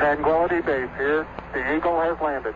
Tranquility Base here. The Eagle has landed.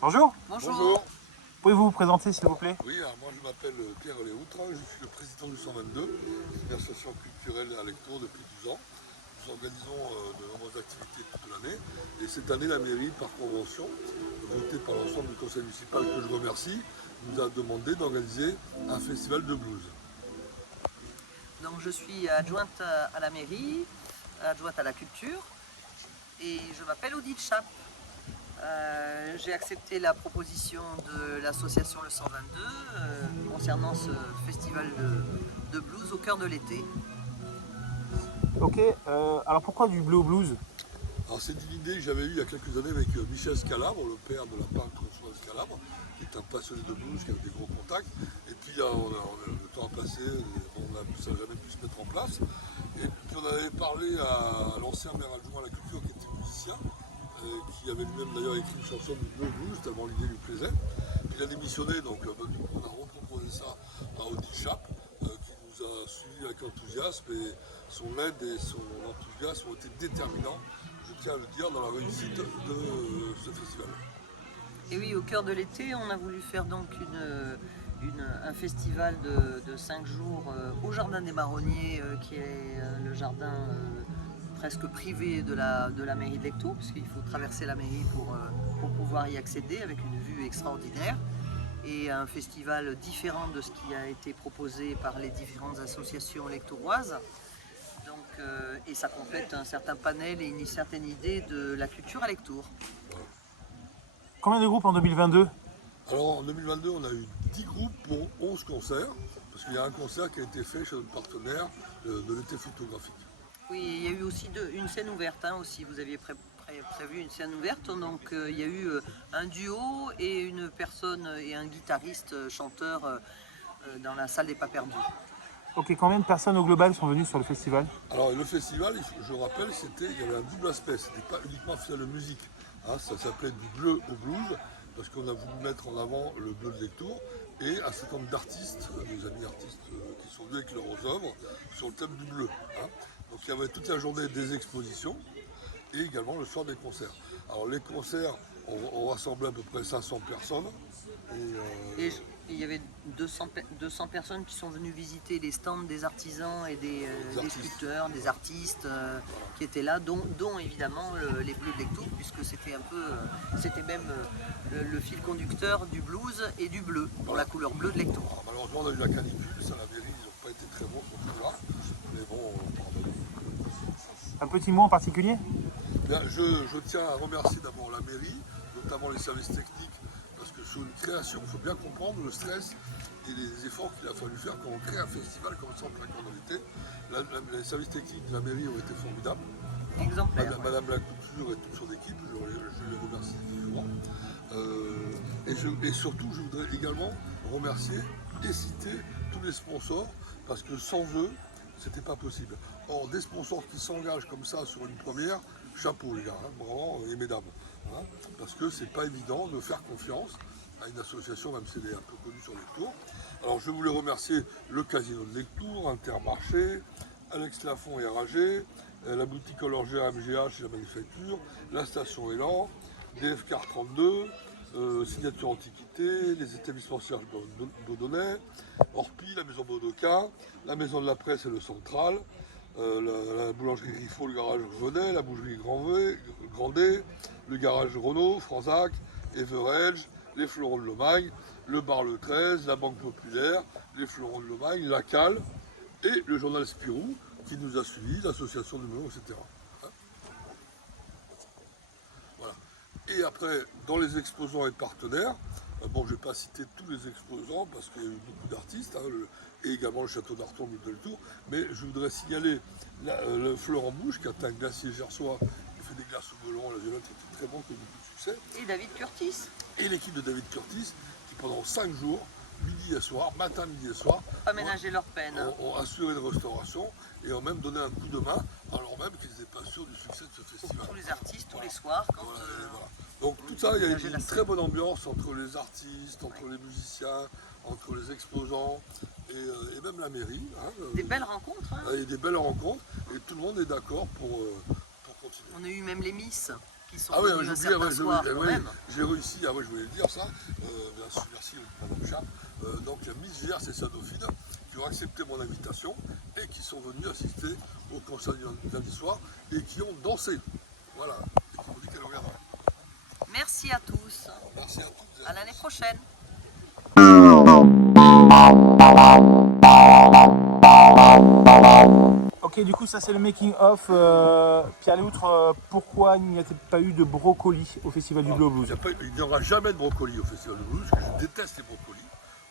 Bonjour. Bonjour. Pouvez-vous vous présenter s'il vous plaît? Oui, alors moi je m'appelle Pierre Léoutre, je suis le président du 122, une association culturelle à Lectoure depuis 12 ans. Nous organisons de nombreuses activités toute l'année et cette année la mairie, par convention, votée par l'ensemble du conseil municipal que je remercie, nous a demandé d'organiser un festival de blues. Donc je suis adjointe à la mairie, adjointe à la culture et je m'appelle Odile Chape. J'ai accepté la proposition de l'association Le 122 concernant ce festival de blues au cœur de l'été. Ok, alors pourquoi du bleu au blues? Alors c'est une idée que j'avais eue il y a quelques années avec Michel Scalabre, le père de la peintre François Scalabre, qui est un passionné de blues, qui a des gros contacts. Et puis le temps a passé, ça n'a jamais pu se mettre en place. Et puis on avait parlé à l'ancien maire adjoint à la culture qui était musicien, qui avait lui-même d'ailleurs écrit une chanson du blues, tellement l'idée lui plaisait. Puis il a démissionné, donc du coup on a reproposé ça à Odile Chape, qui nous a suivis avec enthousiasme, et son aide et son enthousiasme ont été déterminants, je tiens à le dire, dans la réussite de ce festival. Et oui, au cœur de l'été, on a voulu faire donc un festival de 5 jours au Jardin des Marronniers, qui est le jardin presque privé de la mairie de Lectoure, puisqu'il faut traverser la mairie pour pouvoir y accéder avec une vue extraordinaire. Et un festival différent de ce qui a été proposé par les différentes associations lectouroises. Donc, et ça complète un certain panel et une certaine idée de la culture à Lectoure. Combien de groupes en 2022? Alors en 2022, on a eu 10 groupes pour 11 concerts, parce qu'il y a un concert qui a été fait chez notre partenaire de l'été photographique. Oui, il y a eu aussi une scène ouverte, aussi. Vous aviez prévu une scène ouverte, donc il y a eu un duo et une personne et un guitariste chanteur dans la salle des pas perdus. Ok, combien de personnes au global sont venues sur le festival? Alors le festival, je rappelle, il y avait un double aspect, c'était pas uniquement un festival de musique, ça s'appelait du bleu au blues, parce qu'on a voulu mettre en avant le bleu de Lectoure, et un certain nombre d'artistes, des amis artistes qui sont venus avec leurs œuvres sur le thème du bleu. Donc il y avait toute la journée des expositions, et également le soir des concerts. Alors les concerts ont rassemblé à peu près 500 personnes. Et il y avait 200 personnes qui sont venues visiter les stands des artisans et des sculpteurs, des artistes qui étaient là, dont évidemment les Bleus de Lectoure, puisque c'était même le fil conducteur du blues et du bleu, pour la couleur bleue de Lectoure. Alors, malheureusement on a eu la canicule, ça la mairie, ils n'ont pas été très bons pour tout là, mais bon, pardon. Un petit mot en particulier? Bien, je tiens à remercier d'abord la mairie, notamment les services techniques, parce que sur une création, il faut bien comprendre le stress et les efforts qu'il a fallu faire quand on crée un festival comme ça en plein cœur de l'été. Les services techniques de la mairie ont été formidables. Exemplaire. Madame la Couture et toute son équipe, je les remercie vivement. Et surtout, je voudrais également remercier et citer tous les sponsors, parce que sans eux, c'était pas possible. Or, des sponsors qui s'engagent comme ça sur une première, chapeau les gars, vraiment, et mesdames. Parce que c'est pas évident de faire confiance à une association, même si elle est un peu connue sur Lectoure. Alors je voulais remercier le Casino de Lectoure, Intermarché, Alex Lafont et RAG, la boutique horlogère MGH chez la Manufacture, la station Élan, DFK 32, Signature Antiquité, les établissements Serge Baudonnet, Orpi, la maison Bodoca, la maison de la presse et le Central, la boulangerie Griffo, le garage Venet, la boucherie Grandet, le garage Renault, Franzac, Everedge, les fleurons de Lomagne, le bar Le 13, la Banque Populaire, les fleurons de Lomagne, la Cale et le journal Spirou qui nous a suivis, l'association de Melon, etc. Et après, dans les exposants et partenaires, bon, je ne vais pas citer tous les exposants parce qu'il y a eu beaucoup d'artistes, hein, et également le château d'Arton de Deltour, mais je voudrais signaler le Fleur en Bouche qui a un glacier gersois qui fait des glaces au melon, la violette était très bon, qui a eu beaucoup de succès. Et David Curtis. Et l'équipe de David Curtis qui pendant 5 jours, midi et soir, matin, midi et soir, Aménager leur peine. ont assuré une restauration et ont même donné un coup de main, alors même qu'ils n'étaient pas sûrs du succès de ce festival. Tous les artistes, tous les soirs. Quand, Voilà, et voilà. Donc tout ça, il y a aménager la une scène. très bonne ambiance entre les artistes, entre les musiciens, entre les exposants et même la mairie. Hein, Des belles rencontres. Hein. il y a des belles rencontres et tout le monde est d'accord pour continuer. On a eu même les Miss qui sont Ah oui, venues un j'ai certain soir quand même. j'ai réussi, je voulais le dire ça, merci Madame Chap. Donc il y a Miss Gers et sa dauphine qui ont accepté mon invitation et qui sont venus assister au concert du lundi soir et qui ont dansé. Voilà, et qui m'ont dit qu'elle reviendra. Merci à tous. Merci à toutes et à À l'année prochaine. Ok, du coup, ça c'est le making of. Pierre Léoutre, pourquoi il n'y a pas eu de brocoli au Festival du Blue Blues? Il n'y aura jamais de brocoli au Festival de Blues, parce que je déteste les brocolis.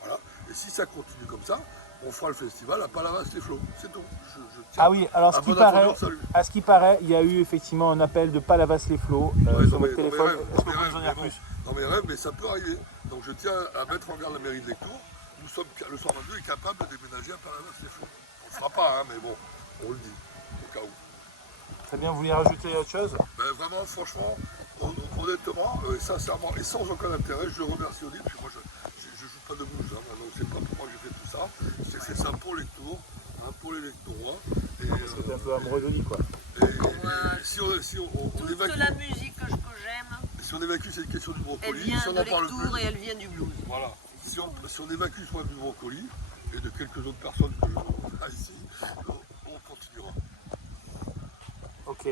Voilà. Et si ça continue comme ça, on fera le festival à Palavas-les-Flots. C'est tout. Je tiens Ah oui, alors à votre introduction, salut. à ce qui paraît, il y a eu effectivement un appel de Palavas-les-Flots Ouais, sur votre téléphone. Est-ce que vous pouvez nous en dire plus? Dans mes rêves, mais ça peut arriver. Donc je tiens à mettre en garde la mairie de Lectoure. Nous sommes, le soir 22 est capable de déménager à Palavas-les-Flots. On ne le fera pas, hein, mais bon, on le dit, au cas où. Très bien, vous voulez rajouter autre chose? Ben, vraiment, franchement, honnêtement, sincèrement et sans aucun intérêt, je remercie Odile, parce que moi je ne joue pas de blues, hein, donc c'est pas pour moi que j'ai fait tout ça. J'ai fait ça pour les tours, hein, pour les lectorois. C'était un peu amoureux de lui, quoi. Si on Toute évacue, la musique que j'aime, si on évacue cette question du elle brocoli, vient si on de en parle Lectoure plus, et elle vient du blues. voilà. Si on évacue ce problème du brocoli et de quelques autres personnes que je vois ici, on continuera. Ok.